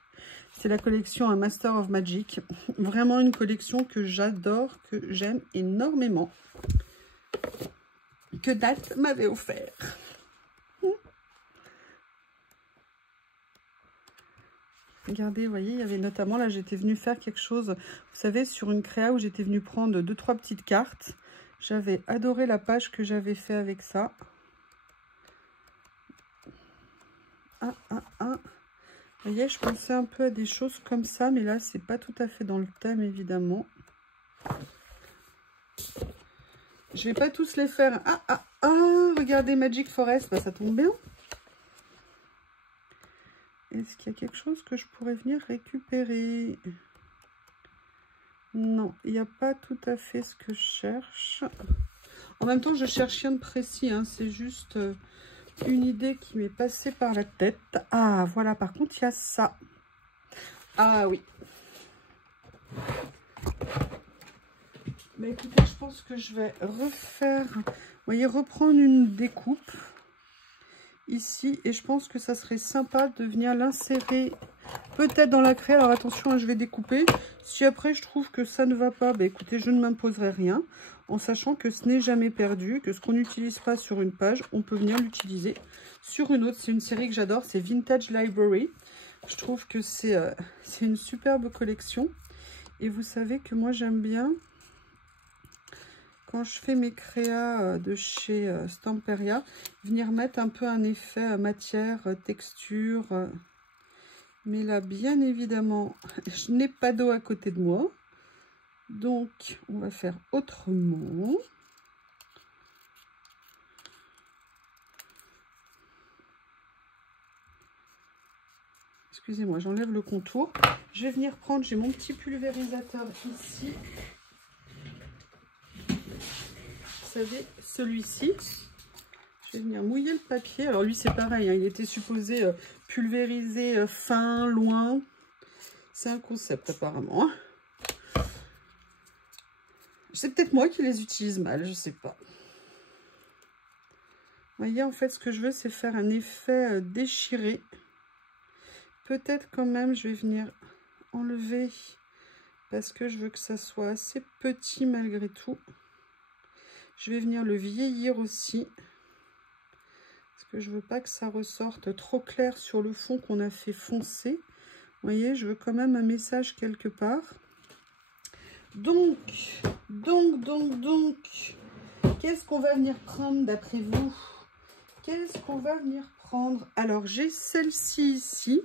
C'est la collection Un Master of Magic. Vraiment une collection que j'adore, que j'aime énormément. Que Nat m'avait offert. Regardez, vous voyez, il y avait notamment, là, j'étais venue faire quelque chose, vous savez, sur une créa où j'étais venue prendre 2-3 petites cartes. J'avais adoré la page que j'avais fait avec ça. Vous voyez, je pensais un peu à des choses comme ça, mais là, c'est pas tout à fait dans le thème, évidemment. Je vais pas tous les faire. Regardez, Magic Forest, bah, ça tombe bien. Est-ce qu'il y a quelque chose que je pourrais venir récupérer? Non, il n'y a pas tout à fait ce que je cherche. En même temps, je cherche rien de précis, hein, c'est juste une idée qui m'est passée par la tête. Ah, voilà, par contre, il y a ça. Ah oui. Mais écoutez, je pense que je vais refaire, vous voyez, reprendre une découpe ici, et je pense que ça serait sympa de venir l'insérer peut-être dans la craie. Alors attention, hein, je vais découper. Si après je trouve que ça ne va pas, bah écoutez, je ne m'imposerai rien, en sachant que ce n'est jamais perdu, que ce qu'on n'utilise pas sur une page, on peut venir l'utiliser sur une autre. C'est une série que j'adore, c'est Vintage Library. Je trouve que c'est une superbe collection. Et vous savez que moi j'aime bien, quand je fais mes créas de chez Stamperia, venir mettre un peu un effet matière, texture. Mais là, bien évidemment, je n'ai pas d'eau à côté de moi. Donc, on va faire autrement. Excusez-moi, j'enlève le contour. Je vais venir prendre, j'ai mon petit pulvérisateur ici. Vous savez, celui-ci, je vais venir mouiller le papier. Alors lui, c'est pareil, hein, il était supposé pulvériser fin, loin. C'est un concept apparemment. C'est peut-être moi qui les utilise mal, je sais pas. Vous voyez, en fait, ce que je veux, c'est faire un effet déchiré. Peut-être quand même, je vais venir enlever parce que je veux que ça soit assez petit malgré tout. Je vais venir le vieillir aussi, parce que je veux pas que ça ressorte trop clair sur le fond qu'on a fait foncer. Vous voyez, je veux quand même un message quelque part. Donc, qu'est-ce qu'on va venir prendre d'après vous? Qu'est-ce qu'on va venir prendre? Alors, j'ai celle-ci ici,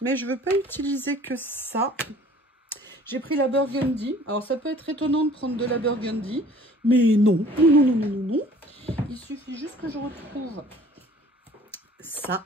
mais je ne veux pas utiliser que ça. J'ai pris la Burgundy. Alors, ça peut être étonnant de prendre de la Burgundy, mais non. Non. Il suffit juste que je retrouve ça.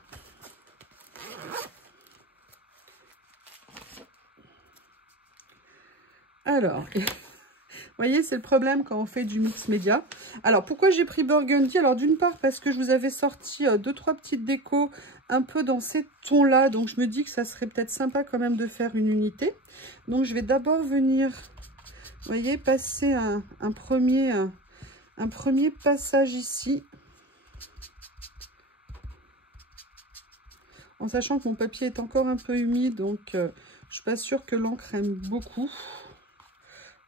Alors, vous voyez, c'est le problème quand on fait du mix média. Alors, pourquoi j'ai pris Burgundy? Alors, d'une part, parce que je vous avais sorti 2-3 petites décos un peu dans ces tons-là. Donc, je me dis que ça serait peut-être sympa quand même de faire une unité. Donc, je vais d'abord venir, vous voyez, passer un premier passage ici. En sachant que mon papier est encore un peu humide, donc je ne suis pas sûre que l'encre aime beaucoup.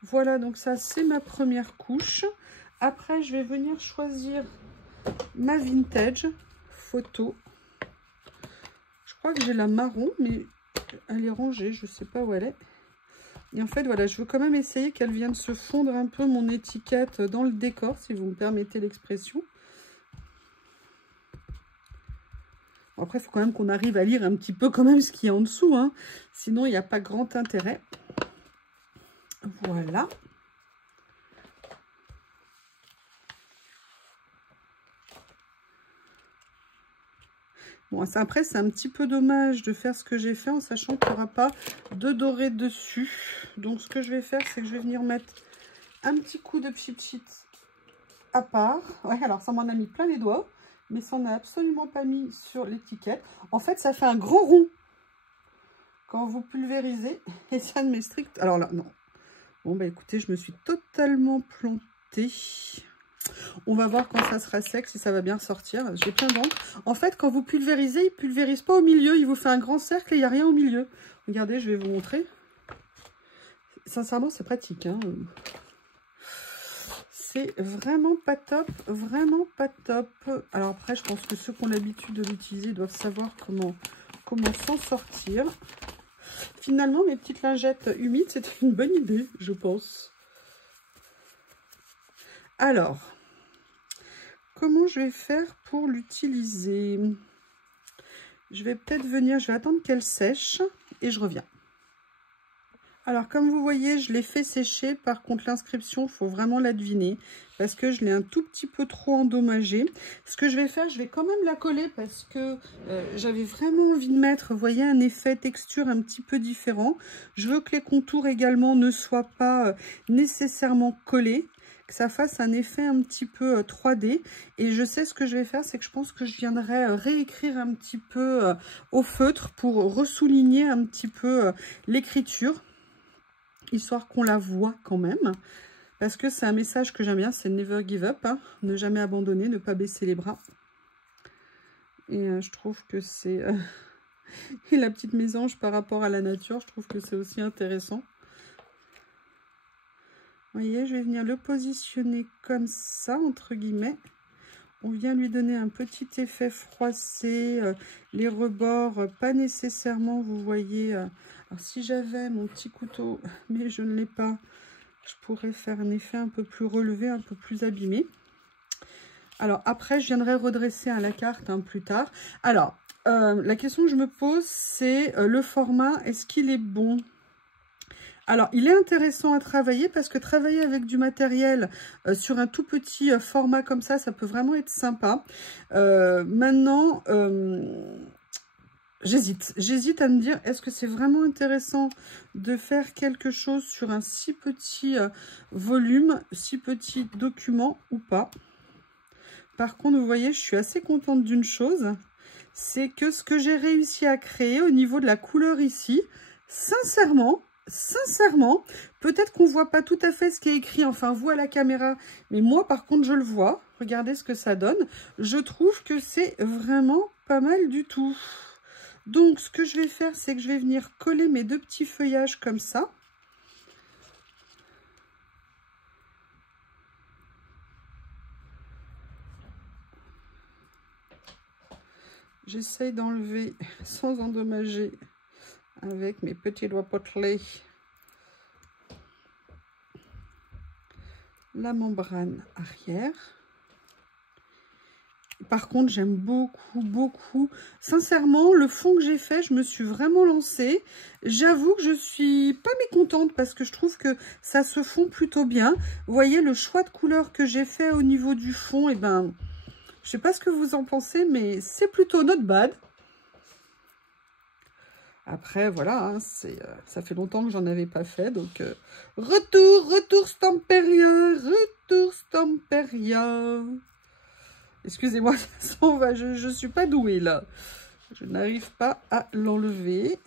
Voilà, donc ça, c'est ma première couche. Après, je vais venir choisir ma vintage photo. Je crois que j'ai la marron, mais elle est rangée, je ne sais pas où elle est. Et en fait, voilà, je veux quand même essayer qu'elle vienne se fondre un peu mon étiquette dans le décor, si vous me permettez l'expression. Après, il faut quand même qu'on arrive à lire un petit peu quand même ce qu'il y a en dessous, hein. Sinon, il n'y a pas grand intérêt. Voilà. Bon, après, c'est un petit peu dommage de faire ce que j'ai fait en sachant qu'il n'y aura pas de doré dessus. Donc, ce que je vais faire, c'est que je vais venir mettre un petit coup de pchit-pchit à part. Ouais, alors, ça m'en a mis plein les doigts, mais ça n'en a absolument pas mis sur l'étiquette. En fait, ça fait un grand rond quand vous pulvérisez et ça ne met strict... Alors là, non. Bon, bah écoutez, je me suis totalement plantée. On va voir quand ça sera sec, si ça va bien sortir. J'ai plein d'encre. En fait, quand vous pulvérisez, il ne pulvérise pas au milieu. Il vous fait un grand cercle et il n'y a rien au milieu. Regardez, je vais vous montrer. Sincèrement, c'est pratique, hein. C'est vraiment pas top. Vraiment pas top. Alors après, je pense que ceux qui ont l'habitude de l'utiliser doivent savoir comment s'en sortir. Finalement, mes petites lingettes humides, c'était une bonne idée, je pense. Alors, comment je vais faire pour l'utiliser? Je vais peut-être venir, je vais attendre qu'elle sèche et je reviens. Alors, comme vous voyez, je l'ai fait sécher. Par contre, l'inscription, il faut vraiment la deviner parce que je l'ai un tout petit peu trop endommagée. Ce que je vais faire, je vais quand même la coller parce que j'avais vraiment envie de mettre, vous voyez, un effet texture un petit peu différent. Je veux que les contours également ne soient pas nécessairement collés, que ça fasse un effet un petit peu 3D. Et je sais ce que je vais faire, c'est que je pense que je viendrai réécrire un petit peu au feutre pour ressouligner un petit peu l'écriture, histoire qu'on la voit quand même, parce que c'est un message que j'aime bien, c'est never give up, hein, ne jamais abandonner, ne pas baisser les bras. Et je trouve que c'est... et la petite mésange par rapport à la nature, je trouve que c'est aussi intéressant. Vous voyez, je vais venir le positionner comme ça, entre guillemets. On vient lui donner un petit effet froissé, les rebords, pas nécessairement, vous voyez. Alors, si j'avais mon petit couteau, mais je ne l'ai pas, je pourrais faire un effet un peu plus relevé, un peu plus abîmé. Alors, après, je viendrai redresser à la carte plus tard. Alors, la question que je me pose, c'est le format, est-ce qu'il est bon ? Alors, il est intéressant à travailler parce que travailler avec du matériel sur un tout petit format comme ça, ça peut vraiment être sympa. Maintenant, j'hésite à me dire, est-ce que c'est vraiment intéressant de faire quelque chose sur un si petit volume, si petit document ou pas? Par contre, vous voyez, je suis assez contente d'une chose, c'est que ce que j'ai réussi à créer au niveau de la couleur ici, sincèrement, peut-être qu'on ne voit pas tout à fait ce qui est écrit, enfin vous à la caméra, mais moi par contre je le vois. Regardez ce que ça donne. Je trouve que c'est vraiment pas mal du tout. Donc ce que je vais faire, c'est que je vais venir coller mes deux petits feuillages comme ça. J'essaye d'enlever sans endommager avec mes petits doigts potelés la membrane arrière. Par contre, j'aime beaucoup. Sincèrement, le fond que j'ai fait, je me suis vraiment lancée. J'avoue que je suis pas mécontente parce que je trouve que ça se fond plutôt bien. Vous voyez, le choix de couleur que j'ai fait au niveau du fond, et ben, je sais pas ce que vous en pensez, mais c'est plutôt not bad. Après, voilà, hein, ça fait longtemps que j'en avais pas fait, donc retour Stamperia. Excusez-moi, je suis pas douée là. Je n'arrive pas à l'enlever.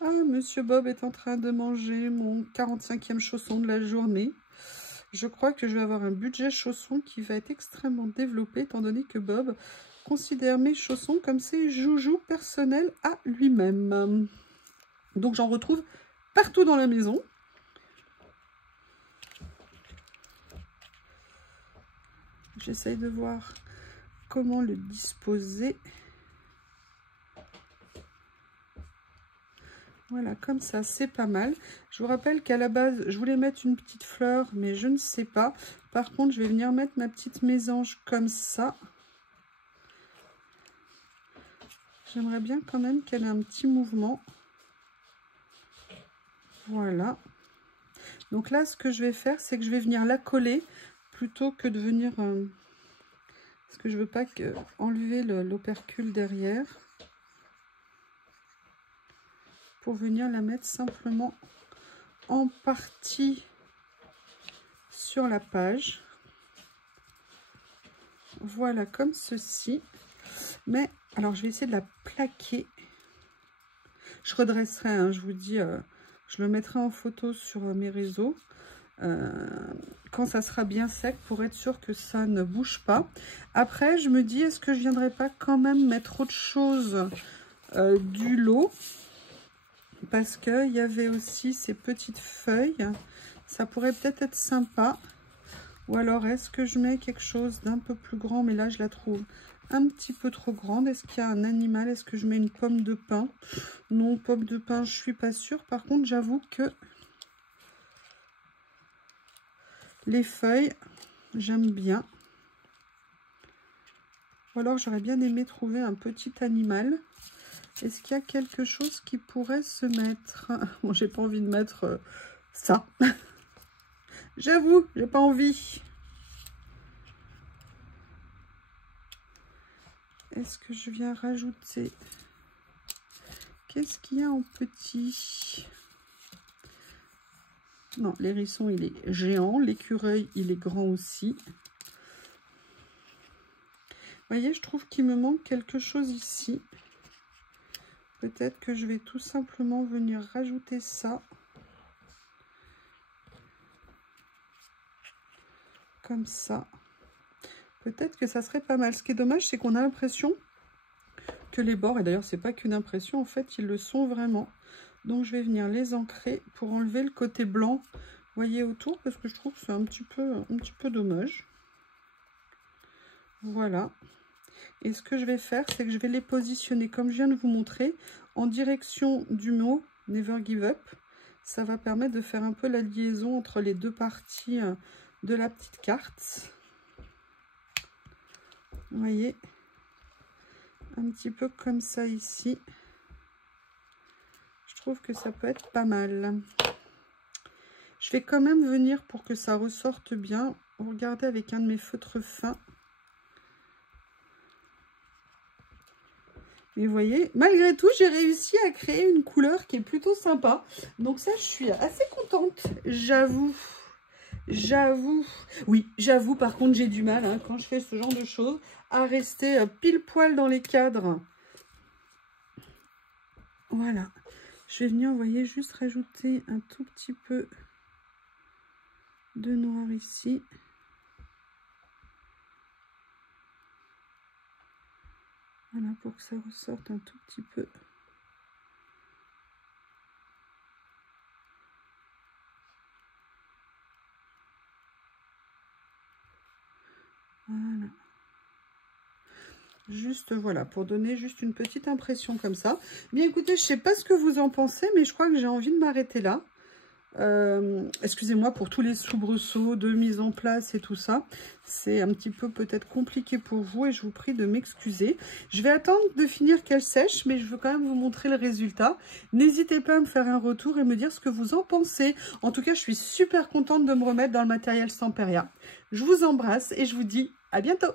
Ah, Monsieur Bob est en train de manger mon 45e chausson de la journée. Je crois que je vais avoir un budget chaussons qui va être extrêmement développé, étant donné que Bob considère mes chaussons comme ses joujoux personnels à lui-même. Donc j'en retrouve partout dans la maison. J'essaye de voir comment le disposer. Voilà, comme ça, c'est pas mal. Je vous rappelle qu'à la base, je voulais mettre une petite fleur, mais je ne sais pas. Par contre, je vais venir mettre ma petite mésange comme ça. J'aimerais bien quand même qu'elle ait un petit mouvement. Voilà. Donc là, ce que je vais faire, c'est que je vais venir la coller plutôt que de venir... parce que je veux pas enlever l'opercule derrière. Pour venir la mettre simplement en partie sur la page. Voilà, comme ceci. Mais, alors, je vais essayer de la plaquer. Je redresserai, hein, je vous dis, je le mettrai en photo sur mes réseaux. Quand ça sera bien sec pour être sûr que ça ne bouge pas. Après, je me dis, est-ce que je viendrai pas quand même mettre autre chose du lot? Parce qu'il y avait aussi ces petites feuilles. Ça pourrait peut-être être sympa. Ou alors, est-ce que je mets quelque chose d'un peu plus grand? Mais là, je la trouve un petit peu trop grande. Est-ce qu'il y a un animal? Est-ce que je mets une pomme de pin? Non, pomme de pin, je suis pas sûre. Par contre, j'avoue que les feuilles, j'aime bien. Ou alors, j'aurais bien aimé trouver un petit animal. Est-ce qu'il y a quelque chose qui pourrait se mettre? Bon, j'ai pas envie de mettre ça. J'avoue, j'ai pas envie. Est-ce que je viens rajouter? Qu'est-ce qu'il y a en petit? Non, l'hérisson, il est géant. L'écureuil, il est grand aussi. Vous voyez, je trouve qu'il me manque quelque chose ici. Peut-être que je vais tout simplement venir rajouter ça. Comme ça. Peut-être que ça serait pas mal. Ce qui est dommage, c'est qu'on a l'impression que les bords, et d'ailleurs, c'est pas qu'une impression, en fait, ils le sont vraiment. Donc, je vais venir les ancrer pour enlever le côté blanc, vous voyez, autour, parce que je trouve que c'est un petit peu dommage. Voilà. Et ce que je vais faire, c'est que je vais les positionner, comme je viens de vous montrer, en direction du mot Never Give Up. Ça va permettre de faire un peu la liaison entre les deux parties de la petite carte. Vous voyez, un petit peu comme ça ici. Je trouve que ça peut être pas mal. Je vais quand même venir pour que ça ressorte bien. Regardez avec un de mes feutres fins. Et vous voyez, malgré tout, j'ai réussi à créer une couleur qui est plutôt sympa. Donc ça, je suis assez contente, j'avoue. J'avoue. Oui, j'avoue, par contre, j'ai du mal, hein, quand je fais ce genre de choses, à rester pile poil dans les cadres. Voilà. Je vais venir, vous voyez, juste rajouter un tout petit peu de noir ici. Voilà, pour que ça ressorte un tout petit peu. Voilà. Juste, voilà, pour donner juste une petite impression comme ça. Bien, écoutez, je sais pas ce que vous en pensez, mais je crois que j'ai envie de m'arrêter là. Excusez-moi pour tous les soubresauts de mise en place et tout ça. C'est un petit peu peut-être compliqué pour vous et je vous prie de m'excuser. Je vais attendre de finir qu'elle sèche, mais je veux quand même vous montrer le résultat. N'hésitez pas à me faire un retour et me dire ce que vous en pensez. En tout cas, je suis super contente de me remettre dans le matériel Stamperia. Je vous embrasse et je vous dis à bientôt.